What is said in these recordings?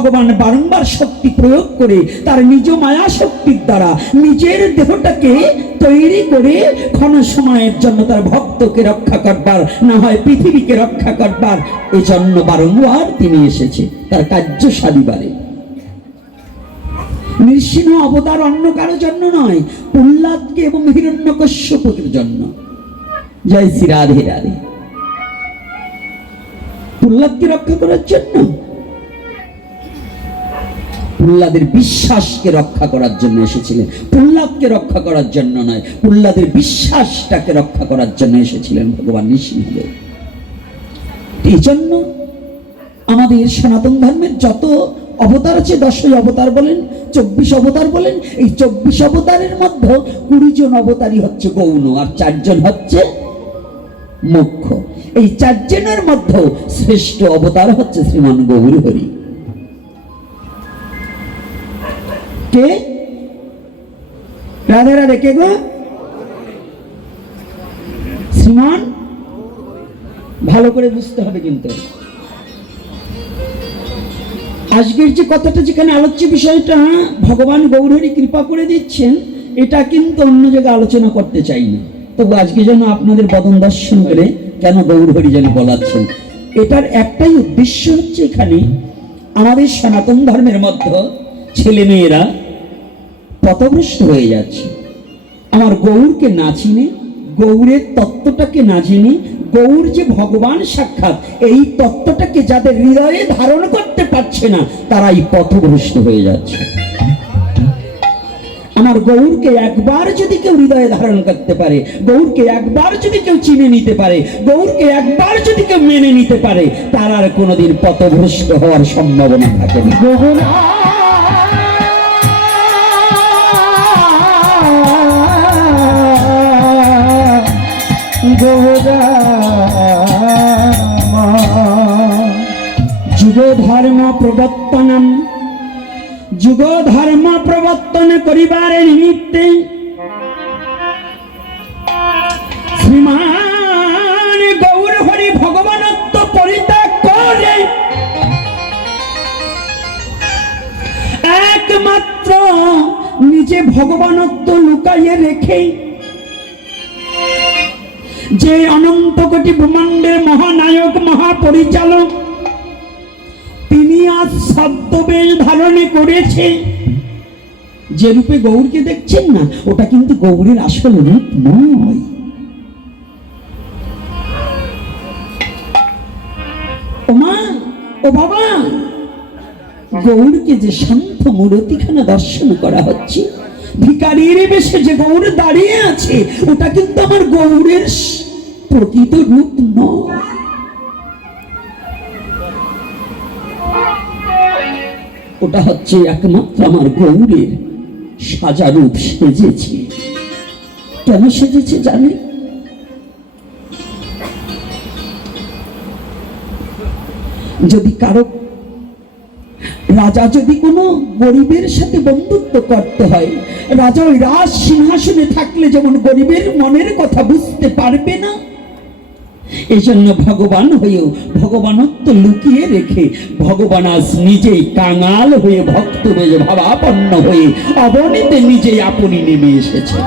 ভগবান বারংবার শক্তি প্রয়োগ করে তার নিজ মায়া শক্তির দ্বারা নিজের দেহটাকে তৈরি করে ক্ষণ সময়ের জন্য তার ভক্তকে রক্ষা করবার, না হয় পৃথিবীকে রক্ষা করবার, এজন্য বারংবার তিনি এসেছে তার কার্য সারিবারে। নৃসিংহ অবতার অন্য কারও জন্য নয় প্রহ্লাদকে এবং হিরণ্যকশ্যপের জন্য। জয় শ্রী রাধে রাধে। প্রহ্লাদকে রক্ষা করার জন্য প্রহ্লাদের বিশ্বাসকে রক্ষা করার জন্য এসেছিলেন। প্রহ্লাদকে রক্ষা করার জন্য নয় প্রহ্লাদের বিশ্বাসটাকে রক্ষা করার জন্য এসেছিলেন ভগবান নৃসিংহদেব এই জন্য আমাদের সনাতন ধর্মের যত অবতার আছে, দশই অবতার বলেন, চব্বিশ অবতার বলেন, এই চব্বিশ অবতারের মধ্যে কুড়ি জন অবতারই হচ্ছে গৌণ আর চারজন হচ্ছে মুখ্য। এই চারজনের মধ্যে শ্রেষ্ঠ অবতার হচ্ছে শ্রীমান গৌর হরি কে? রাধে রাধে, কে গো? শ্রীমান? ভালো করে বুঝতে হবে কিন্তু। আজকের যে কথাটা যেখানে আলোচ্য বিষয়টা, ভগবান গৌরহরি কৃপা করে দিচ্ছেন, এটা কিন্তু অন্য জায়গায় আলোচনা করতে চাই না তবু আজকে যেন আপনাদের বদন দর্শন করে কেন গৌরহরি যেন বলাচ্ছেন। এটার একটাই উদ্দেশ্য হচ্ছে এখানে, আমাদের সনাতন ধর্মের মধ্যে ছেলে মেয়েরা পথভ্রষ্ট হয়ে যাচ্ছে। আমার গৌরকে না চিনে, গৌরের তত্ত্বটাকে না জেনে গৌর যে ভগবান সাক্ষাৎ, এই তত্ত্বটাকে যাদের হৃদয়ে ধারণ করতে পারছে না, তারাই পথভ্রষ্ট হয়ে যাচ্ছে। আমার গৌরকে একবার যদি কেউ হৃদয়ে ধারণ করতে পারে, গৌরকে একবার যদি কেউ চিনে নিতে পারে, গৌরকে একবার যদি কেউ মেনে নিতে পারে, তার আর কোনোদিন পথভ্রষ্ট হওয়ার সম্ভাবনা থাকে না। প্রবর্তনম। যুগ ধর্ম প্রবর্তন করিবার নিমিত্তে শ্রীমান গৌর হরি ভগবানত্ব পরিত্যাগ করে একমাত্র নিজে ভগবানত্ব লুকাইয়ে রেখে যে অনন্ত কোটি ব্রহ্মাণ্ডের মহানায়ক, মহাপরিচালক শব্দবেশ ধারণে করেছে। যে রূপে গৌরকে দেখছেন না, ওটা কিন্তু আসল রূপ নয়। ও ও বাবা, গৌরকে যে শান্ত মূরতিখানা দর্শন করা হচ্ছে, ভিকারির বেশে যে গৌর দাঁড়িয়ে আছে, ওটা কিন্তু আমার গৌরের প্রকৃত রূপ নয়। ওটা হচ্ছে একমাত্র আমার গৌরের সাজা রূপ সেজেছে। কেন সেজেছে জানে? যদি কারও রাজা যদি কোনো গরিবের সাথে বন্ধুত্ব করতে হয় রাজা ওই রাজ সিংহাসনে থাকলে যেমন গরিবের মনের কথা বুঝতে পারবে না এই জন্য ভগবান হয়েও ভগবানত্ব লুকিয়ে রেখে ভগবান আজ নিজেই কাঙাল হয়ে ভক্ত বেজে ভাবাপন্ন হয়ে অবনীতে নিজেই আপনি নেমে এসেছে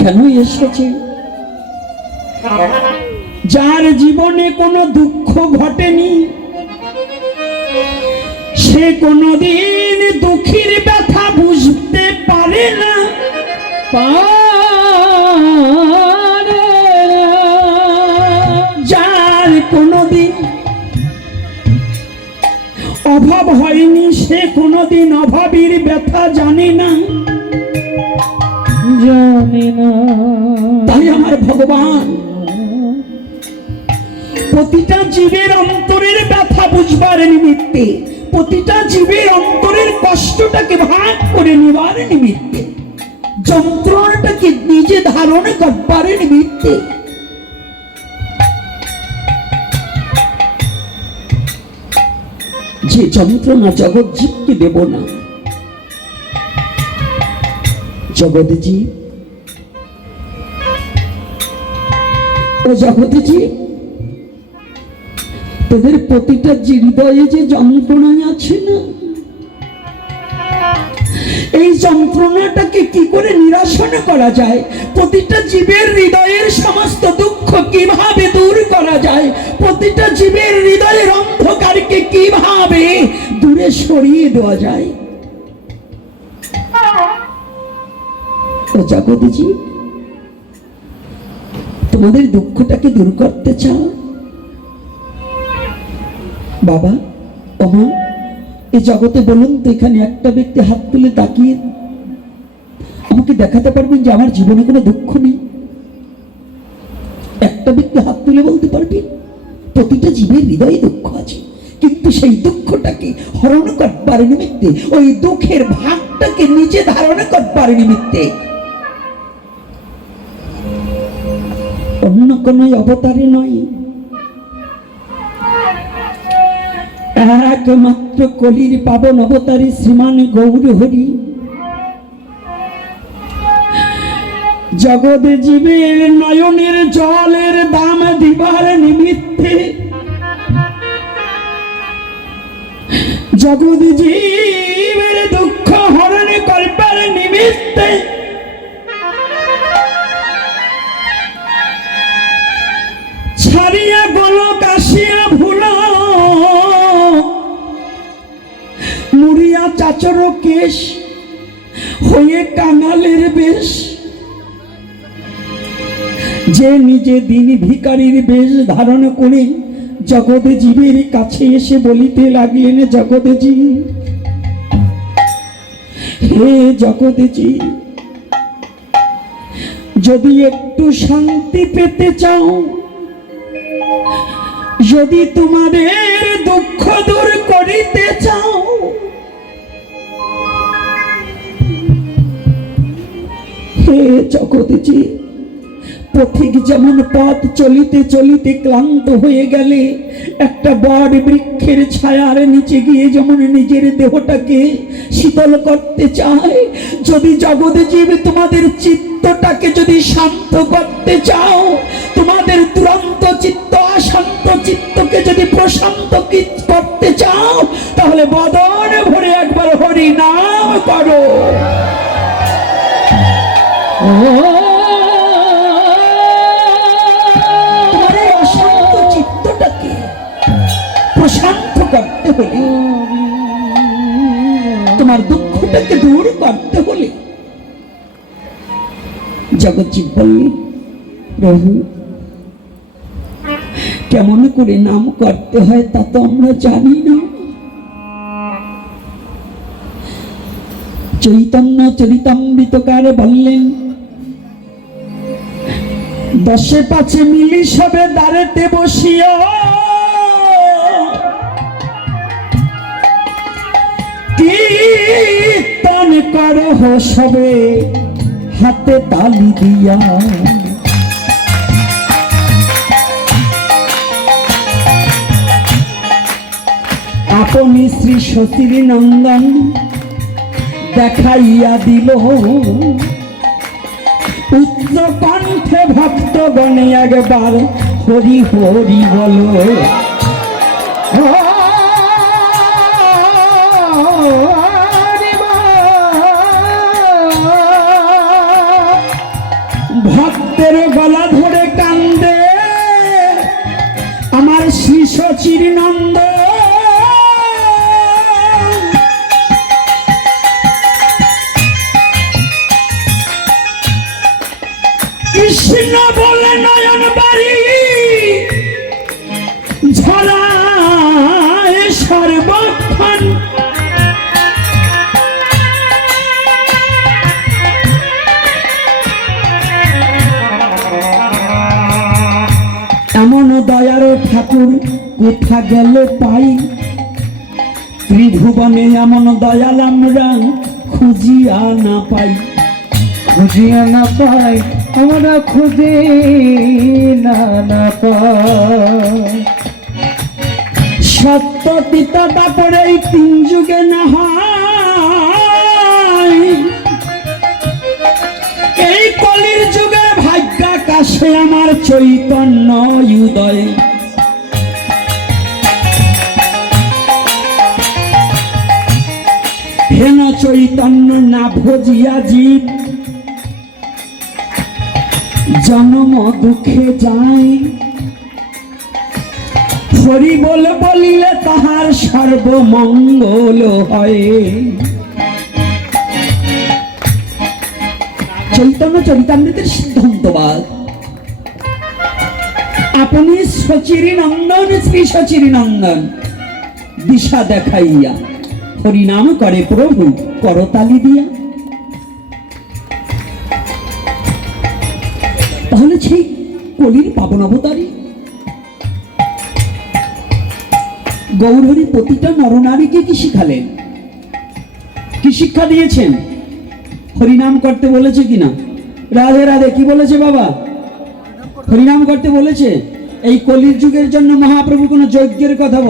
কেন এসেছে যার জীবনে কোনো দুঃখ ঘটেনি, সে কোনোদিন দুঃখীর ব্যথা বুঝতে পারে। যার কোনোদিন অভাব হয়নি সে কোনোদিন অভাবীর ব্যথা জানে না। জানি না। তাই আমার ভগবান প্রতিটা জীবের অন্তরের ব্যথা বুঝবার নিমিত্তে প্রতিটা জীবের অন্তরের কষ্টটাকে ভাগ করে নেবার নিমিত্তে যন্ত্রণাটাকে নিজে ধারণ করবার নিমিত্তে যে যন্ত্রণা জগৎ জীবকে দেব না। জগৎ জীব। ও জগৎ জীব। তোদের প্রতিটা যে হৃদয়ে যে যন্ত্রণায় আছে না এই যন্ত্রণাটাকে কি করে নিরাসন করা যায়? প্রতিটা জীবের হৃদয়ের সমস্ত দুঃখ কীভাবে দূর করা যায়? প্রতিটা জীবের হৃদয়ের অন্ধকারকে কীভাবে দূরে সরিয়ে দেওয়া যায়? তো জগৎজি তোমাদের দুঃখটাকে দূর করতে চাও? বাবা ওমা এই জগতে বলুন তো, এখানে একটা ব্যক্তি হাত তুলে তাকিয়ে আমাকে দেখাতে পারবেন যে আমার জীবনে কোনো দুঃখ নেই? একটা ব্যক্তি হাত তুলে বলতে পারবে, প্রতিটা জীবের হৃদয়ে দুঃখ আছে, কিন্তু সেই দুঃখটাকে হরণ করবার নিমিত্তে, ওই দুঃখের ভাগটাকে নিজে ধারণ করবার নিমিত্তে, অন্য কোনো অবতারে নয়। একমাত্র কলির পাবন অবতারী শ্রীমান গৌর হরি। জগৎ জীবের নয়নের জলের দাম দিবার নিমিত্তে জগৎ জীবের দুঃখ হরণ করবার নিমিত্তে চাচর কেশ হয়ে কাঙালের বেশ। যে নিজে দিন ভিকারির বেশ ধারণ করে জগৎ জীবের কাছে এসে বলিতে লাগলেন জগৎ জীব, হে জগৎ জীব, যদি একটু শান্তি পেতে চাও, যদি তোমাদের দুঃখ দূর করিতে চাও হে জগৎজি, পথিক যেমন পথ চলিতে চলিতে ক্লান্ত হয়ে গেলে, একটা বট বৃক্ষের ছায়ার নিচে গিয়ে যেমন নিজের দেহটাকে শীতল করতে চায়, যদি জগৎ জীব তোমাদের চিত্তটাকে যদি শান্ত করতে চাও, তোমাদের দুরন্ত চিত্ত, অশান্ত চিত্তকে যদি প্রশান্ত করতে চাও, তাহলে বদন ভরে একবার হরি নাম করো। চিত্তটাকে প্রশান্ত তোমার দুঃখটাকে দূর করতে হলে জগৎজীব বললেন প্রভু কেমন করে নাম করতে হয় তা তো আমরা জানি না। চৈতন্য চরিতামৃতকার বললেন দশে পাঁচে মিলি সবে দাঁড়েতে বসিয়া কীর্তন করহ সবে, হাতে তালি দিয়া। আপনি শ্রী সতীর নন্দন দেখাইয়া দিল। উচ্চ কণ্ঠে ভক্তগণে একবার হরি হরি বলো। ভক্তের গলা ধরে কান্দে। আমার শ্রী সচির এমন দয়ার ঠাকুর কোথা গেল পাই? ত্রিভুবনে এমন দয়াল আমরা খুঁজিয়া না পাই। খুঁজিয়া না পাই আমরা খুঁজে না না পাই। সত্য পিতা বাপের এই তিন যুগে না হয়। এই কলির যুগে ভাগ্যাকাশে আমার চৈতন্য উদয়। হেন চৈতন্য না ভজিয়া জীব। জন্ম দুঃখে যায়। হরি বল বলিলে তাহার সর্বমঙ্গল হয়। চৈতন্য চরিতামৃতের সিদ্ধান্তবাদ। আপনি সচিরি নন্দন শ্রী সচিরি নন্দন দিশা দেখাইয়া হরিনাম করে প্রভু, করতালি দিয়া। তাহলে সেই কলির পাবন অবতারী গৌরহরি প্রতিটা নরনারীকে কি শিখালেন? কি শিক্ষা দিয়েছেন? হরিনাম করতে বলেছে কিনা? রাধে রাধে, কি বলেছে বাবা? হরিনাম করতে বলেছে? এই কলির যুগের জন্য মহাপ্রভু কোনো যজ্ঞের কথা